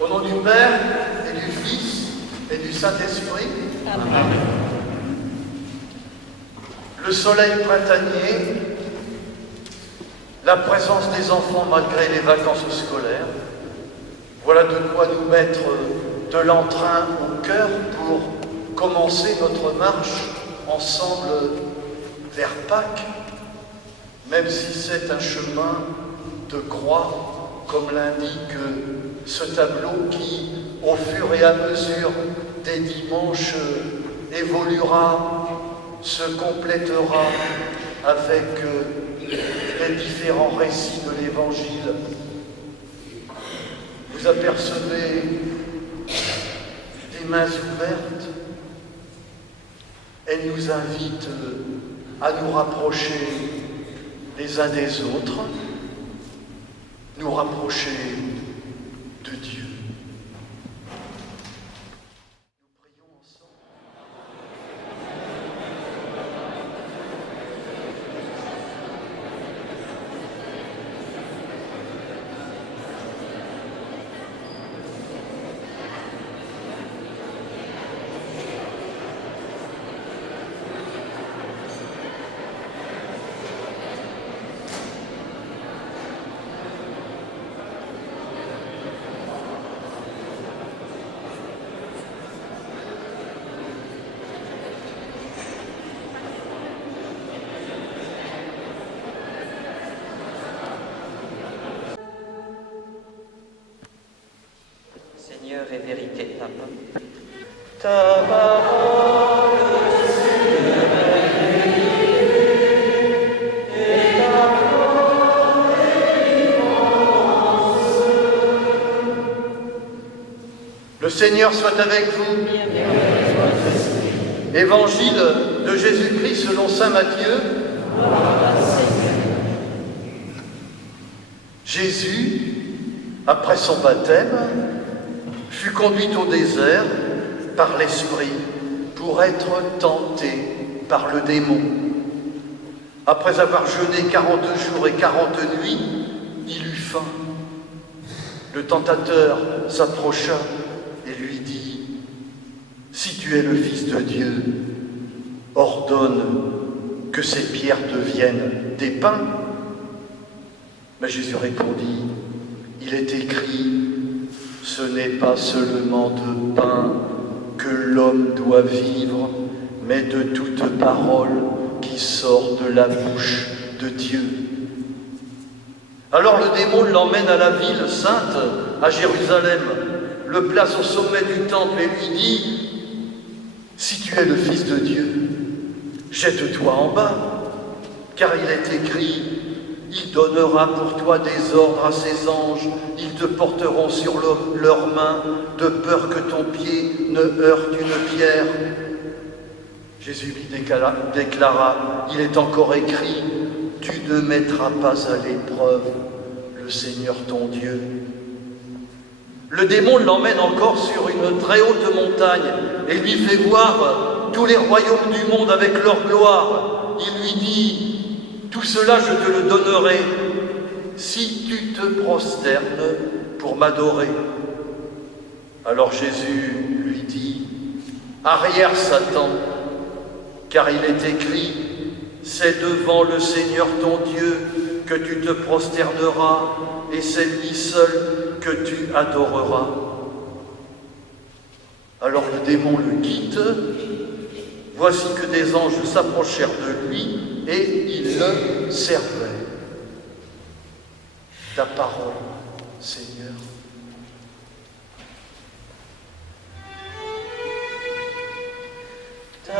Au nom du Père, et du Fils, et du Saint-Esprit. Amen. Le soleil printanier, la présence des enfants malgré les vacances scolaires, voilà de quoi nous mettre de l'entrain au cœur pour commencer notre marche ensemble vers Pâques, même si c'est un chemin de croix, comme l'indique ce tableau qui, au fur et à mesure des dimanches, évoluera, se complétera avec les différents récits de l'Évangile. Vous apercevez des mains ouvertes. Elles nous invitent à nous rapprocher les uns des autres, nous rapprocher de Dieu. Nous prions ensemble. Seigneur et vérité, ta parole, Seigneur, est vérité, et ta parole est vivance. Le Seigneur soit avec vous. Évangile de Jésus-Christ selon saint Matthieu. Jésus, après son baptême, fut conduit au désert par l'Esprit pour être tenté par le démon. Après avoir jeûné 40 jours et 40 nuits, il eut faim. Le tentateur s'approcha et lui dit : « Si tu es le Fils de Dieu, ordonne que ces pierres deviennent des pains. » Mais Jésus répondit : « Il est écrit, ce n'est pas seulement de pain que l'homme doit vivre, mais de toute parole qui sort de la bouche de Dieu. » Alors le démon l'emmène à la ville sainte, à Jérusalem, le place au sommet du temple et lui dit : « Si tu es le Fils de Dieu, jette-toi en bas, car il est écrit : il donnera pour toi des ordres à ses anges, ils te porteront sur leurs mains, de peur que ton pied ne heurte une pierre. » Jésus lui déclara : « Il est encore écrit : tu ne mettras pas à l'épreuve le Seigneur ton Dieu. » Le démon l'emmène encore sur une très haute montagne et lui fait voir tous les royaumes du monde avec leur gloire. Il lui dit : « Tout cela je te le donnerai si tu te prosternes pour m'adorer. » Alors Jésus lui dit : « Arrière Satan, car il est écrit : c'est devant le Seigneur ton Dieu que tu te prosterneras, et c'est lui seul que tu adoreras. » Alors le démon le quitte. Voici que des anges s'approchèrent de lui et ils le servaient. Ta parole, Seigneur. Ta